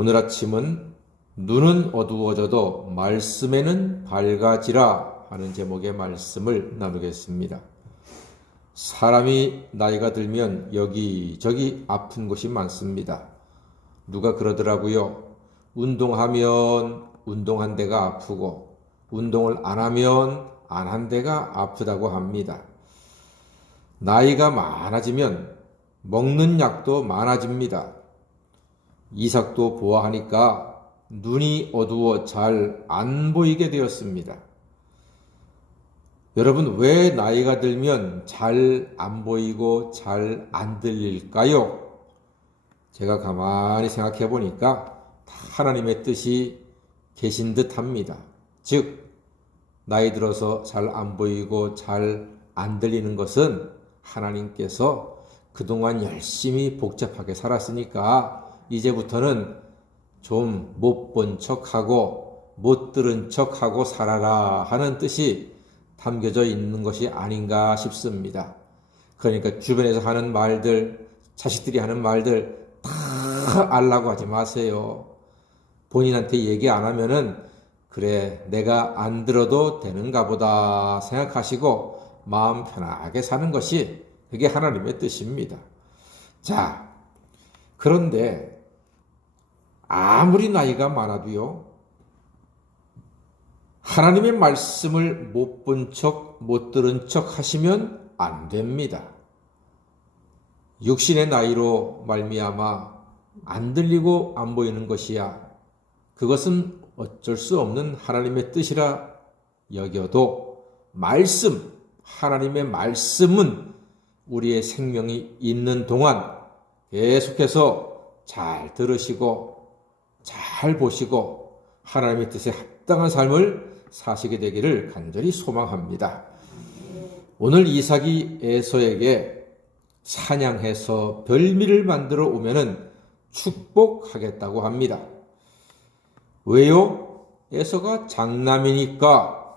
오늘 아침은 눈은 어두워져도 말씀에는 밝아지라 하는 제목의 말씀을 나누겠습니다. 사람이 나이가 들면 여기저기 아픈 곳이 많습니다. 누가 그러더라고요. 운동하면 운동한 데가 아프고 운동을 안 하면 안 한 데가 아프다고 합니다. 나이가 많아지면 먹는 약도 많아집니다. 이삭도 보아하니까 눈이 어두워 잘 안 보이게 되었습니다. 여러분, 왜 나이가 들면 잘 안 보이고 잘 안 들릴까요? 제가 가만히 생각해 보니까 하나님의 뜻이 계신 듯 합니다. 즉, 나이 들어서 잘 안 보이고 잘 안 들리는 것은 하나님께서 그동안 열심히 복잡하게 살았으니까 이제부터는 좀 못 본 척하고 못 들은 척하고 살아라 하는 뜻이 담겨져 있는 것이 아닌가 싶습니다. 그러니까 주변에서 하는 말들, 자식들이 하는 말들 다 알라고 하지 마세요. 본인한테 얘기 안 하면은 그래, 내가 안 들어도 되는가 보다 생각하시고 마음 편하게 사는 것이 그게 하나님의 뜻입니다. 자, 그런데 아무리 나이가 많아도요, 하나님의 말씀을 못 본 척, 못 들은 척 하시면 안 됩니다. 육신의 나이로 말미암아 안 들리고 안 보이는 것이야. 그것은 어쩔 수 없는 하나님의 뜻이라 여겨도 하나님의 말씀은 우리의 생명이 있는 동안 계속해서 잘 들으시고 잘 보시고 하나님의 뜻에 합당한 삶을 사시게 되기를 간절히 소망합니다. 오늘 이삭이 에서에게 사냥해서 별미를 만들어 오면은 축복하겠다고 합니다. 왜요? 에서가 장남이니까,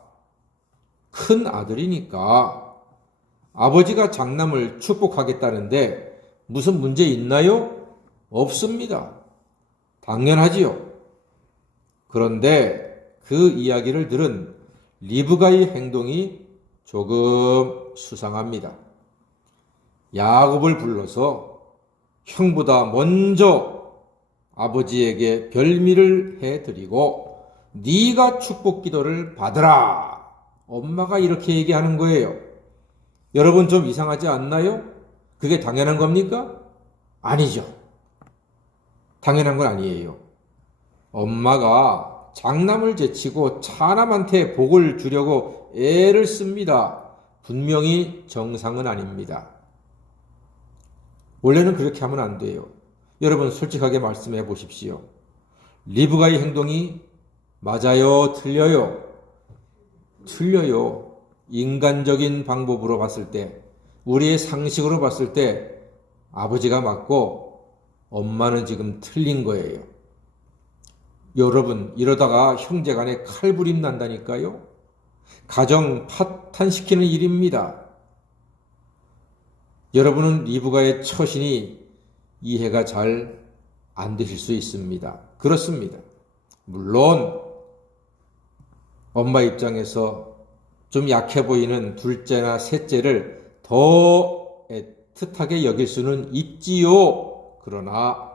큰 아들이니까 아버지가 장남을 축복하겠다는데 무슨 문제 있나요? 없습니다. 당연하지요. 그런데 그 이야기를 들은 리브가의 행동이 조금 수상합니다. 야곱을 불러서 형보다 먼저 아버지에게 별미를 해드리고 네가 축복 기도를 받으라. 엄마가 이렇게 얘기하는 거예요. 여러분 좀 이상하지 않나요? 그게 당연한 겁니까? 아니죠. 당연한 건 아니에요. 엄마가 장남을 제치고 차남한테 복을 주려고 애를 씁니다. 분명히 정상은 아닙니다. 원래는 그렇게 하면 안 돼요. 여러분 솔직하게 말씀해 보십시오. 리브가의 행동이 맞아요? 틀려요? 틀려요. 인간적인 방법으로 봤을 때, 우리의 상식으로 봤을 때 아버지가 맞고 엄마는 지금 틀린 거예요. 여러분, 이러다가 형제간에 칼부림 난다니까요. 가정 파탄시키는 일입니다. 여러분은 리브가의 처신이 이해가 잘 안 되실 수 있습니다. 그렇습니다. 물론 엄마 입장에서 좀 약해 보이는 둘째나 셋째를 더 애틋하게 여길 수는 있지요. 그러나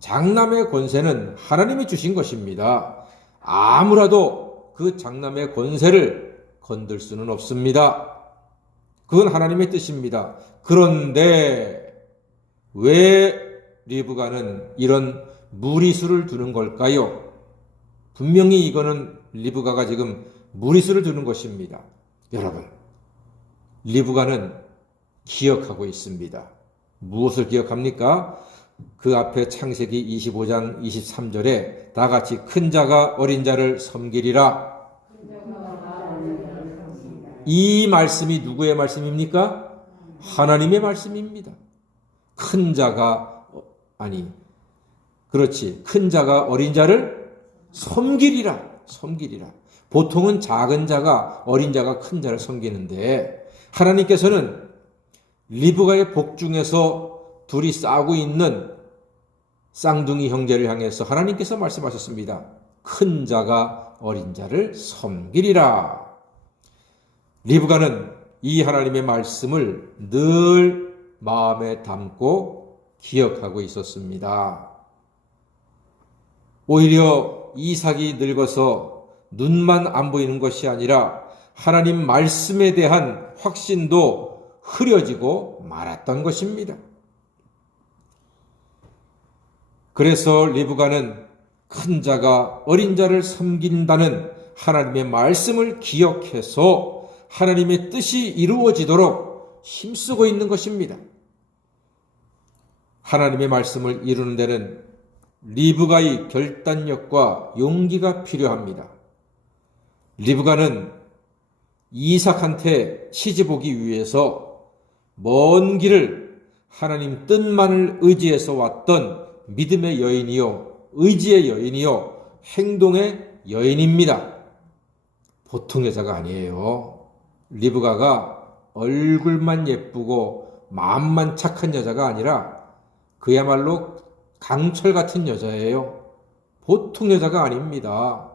장남의 권세는 하나님이 주신 것입니다. 아무라도 그 장남의 권세를 건들 수는 없습니다. 그건 하나님의 뜻입니다. 그런데 왜 리브가는 이런 무리수를 두는 걸까요? 분명히 이거는 리브가가 지금 무리수를 두는 것입니다. 여러분, 리브가는 기억하고 있습니다. 무엇을 기억합니까? 그 앞에 창세기 25장 23절에 다 같이 큰 자가 어린 자를 섬기리라. 이 말씀이 누구의 말씀입니까? 하나님의 말씀입니다. 큰 자가 어린 자를 섬기리라. 보통은 작은 자가 어린 자가 큰 자를 섬기는데 하나님께서는 리브가의 복 중에서 둘이 싸우고 있는 쌍둥이 형제를 향해서 하나님께서 말씀하셨습니다. 큰 자가 어린 자를 섬기리라. 리브가는 이 하나님의 말씀을 늘 마음에 담고 기억하고 있었습니다. 오히려 이삭이 늙어서 눈만 안 보이는 것이 아니라 하나님 말씀에 대한 확신도 흐려지고 말았던 것입니다. 그래서 리브가는 큰 자가 어린 자를 섬긴다는 하나님의 말씀을 기억해서 하나님의 뜻이 이루어지도록 힘쓰고 있는 것입니다. 하나님의 말씀을 이루는 데는 리브가의 결단력과 용기가 필요합니다. 리브가는 이삭한테 시집오기 위해서 먼 길을 하나님 뜻만을 의지해서 왔던 믿음의 여인이요, 의지의 여인이요, 행동의 여인입니다. 보통 여자가 아니에요. 리브가가 얼굴만 예쁘고 마음만 착한 여자가 아니라 그야말로 강철 같은 여자예요. 보통 여자가 아닙니다.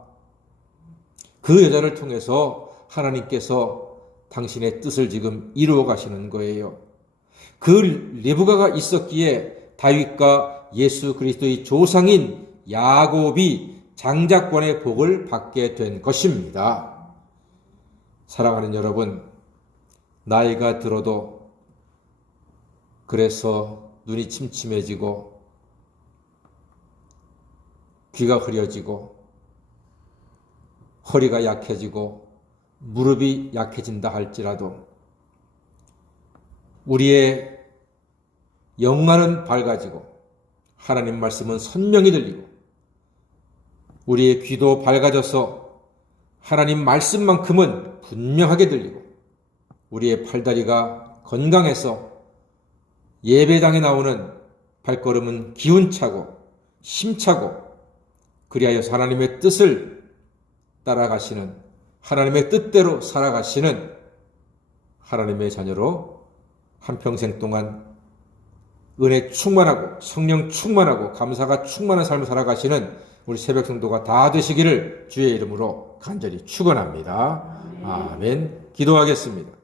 그 여자를 통해서 하나님께서 당신의 뜻을 지금 이루어 가시는 거예요. 그 리브가가 있었기에 다윗과 예수 그리스도의 조상인 야곱이 장자권의 복을 받게 된 것입니다. 사랑하는 여러분, 나이가 들어도 그래서 눈이 침침해지고 귀가 흐려지고 허리가 약해지고 무릎이 약해진다 할지라도 우리의 영안은 밝아지고 하나님 말씀은 선명히 들리고 우리의 귀도 밝아져서 하나님 말씀만큼은 분명하게 들리고 우리의 팔다리가 건강해서 예배당에 나오는 발걸음은 기운차고 힘차고 그리하여서 하나님의 뜻을 따라가시는 하나님의 뜻대로 살아가시는 하나님의 자녀로 한평생 동안 은혜 충만하고 성령 충만하고 감사가 충만한 삶을 살아가시는 우리 새벽 성도가 다 되시기를 주의 이름으로 간절히 축원합니다. 아멘. 기도하겠습니다.